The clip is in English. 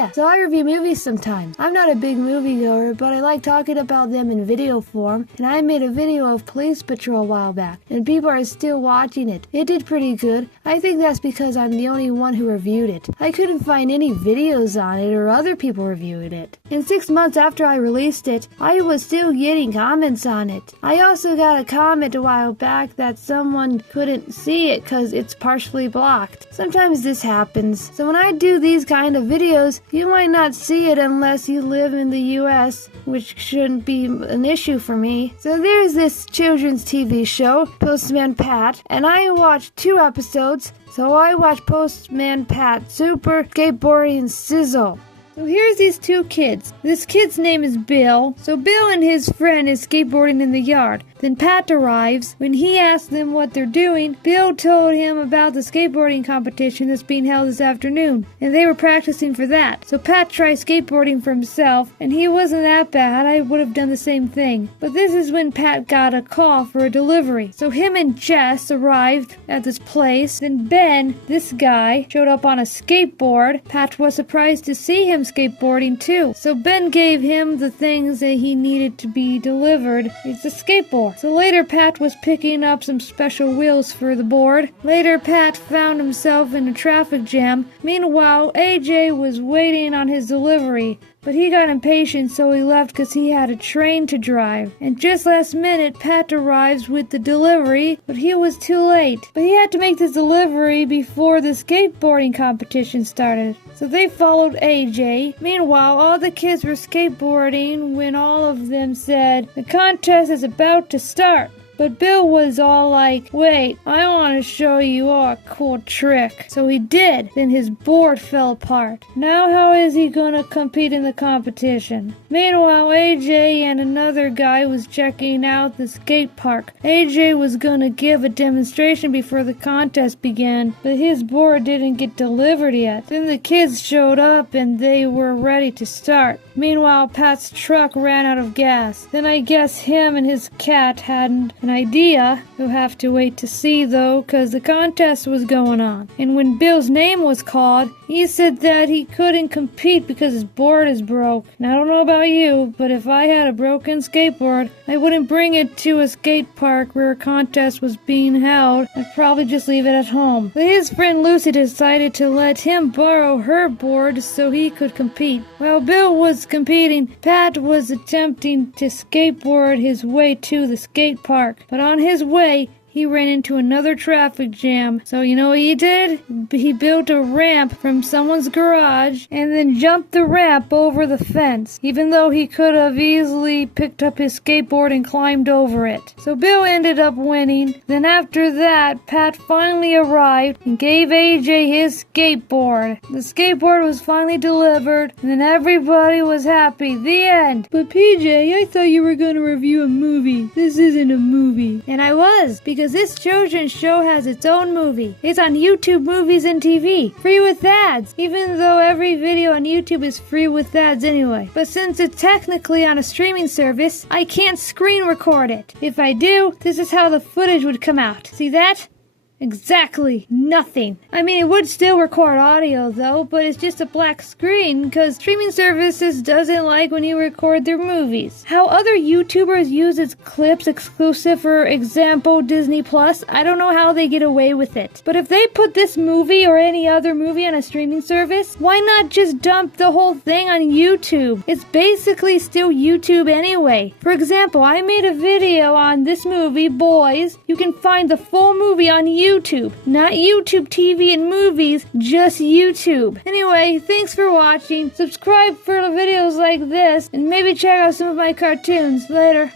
yeah, so I review movies sometimes. I'm not a big moviegoer, but I like talking about them in video form, and I made a video of Police Patrol a while back, and people are still watching it. It did pretty good. I think that's because I'm the only one who reviewed it. I couldn't find any videos on it or other people reviewing it. And 6 months after I released it, I was still getting comments on it. I also got a comment a while back that someone couldn't see it because it's partially blocked. Sometimes this happens. So when I do these kind of videos, you might not see it unless you live in the US, which shouldn't be an issue for me. So there's this children's TV show, Postman Pat, and I watched 2 episodes. So I watched Postman Pat Super Skateboarding Sizzle. So here's these 2 kids. This kid's name is Bill. So Bill and his friend is skateboarding in the yard. Then Pat arrives. When he asks them what they're doing, Bill told him about the skateboarding competition that's being held this afternoon, and they were practicing for that. So Pat tries skateboarding for himself, and he wasn't that bad. I would have done the same thing. But this is when Pat got a call for a delivery. So him and Jess arrived at this place. Then Ben, this guy, showed up on a skateboard. Pat was surprised to see him skateboarding too. So Ben gave him the things that he needed to be delivered. It's a skateboard. So later Pat was picking up some special wheels for the board. Later Pat found himself in a traffic jam. Meanwhile, AJ was waiting on his delivery. But he got impatient, so he left because he had a train to drive. And just last minute, Pat arrives with the delivery, but he was too late. But he had to make this delivery before the skateboarding competition started. So they followed AJ. Meanwhile, all the kids were skateboarding when all of them said, "The contest is about to start." But Bill was all like, "Wait, I want to show you all a cool trick." So he did. Then his board fell apart. Now how is he going to compete in the competition? Meanwhile, AJ and another guy was checking out the skate park. AJ was going to give a demonstration before the contest began, but his board didn't get delivered yet. Then the kids showed up and they were ready to start. Meanwhile, Pat's truck ran out of gas. Then I guess him and his cat hadn't an idea. You'll have to wait to see though, cause the contest was going on. And when Bill's name was called, he said that he couldn't compete because his board is broke. And I don't know about you, but if I had a broken skateboard, I wouldn't bring it to a skate park where a contest was being held. I'd probably just leave it at home. But his friend Lucy decided to let him borrow her board so he could compete. While Bill was competing, Pat was attempting to skateboard his way to the skate park. But on his way, he ran into another traffic jam. So you know what he did? He built a ramp from someone's garage and then jumped the ramp over the fence, even though he could have easily picked up his skateboard and climbed over it. So Bill ended up winning. Then after that, Pat finally arrived and gave AJ his skateboard. The skateboard was finally delivered, and then everybody was happy. The end. But PJ, I thought you were going to review a movie. This isn't a movie. And I was, because this children's show has its own movie. It's on YouTube Movies and TV, free with ads, even though every video on YouTube is free with ads anyway. But since it's technically on a streaming service, I can't screen record it. If I do, this is how the footage would come out. See that? Exactly nothing. I mean, it would still record audio though, but it's just a black screen because streaming services doesn't like when you record their movies. How other YouTubers use its clips exclusive, for example Disney Plus, I don't know how they get away with it. But if they put this movie or any other movie on a streaming service, why not just dump the whole thing on YouTube? It's basically still YouTube anyway. For example, I made a video on this movie, Boys. You can find the full movie on YouTube. Not YouTube TV and movies, just YouTube. Anyway, thanks for watching. Subscribe for videos like this, and maybe check out some of my cartoons. Later.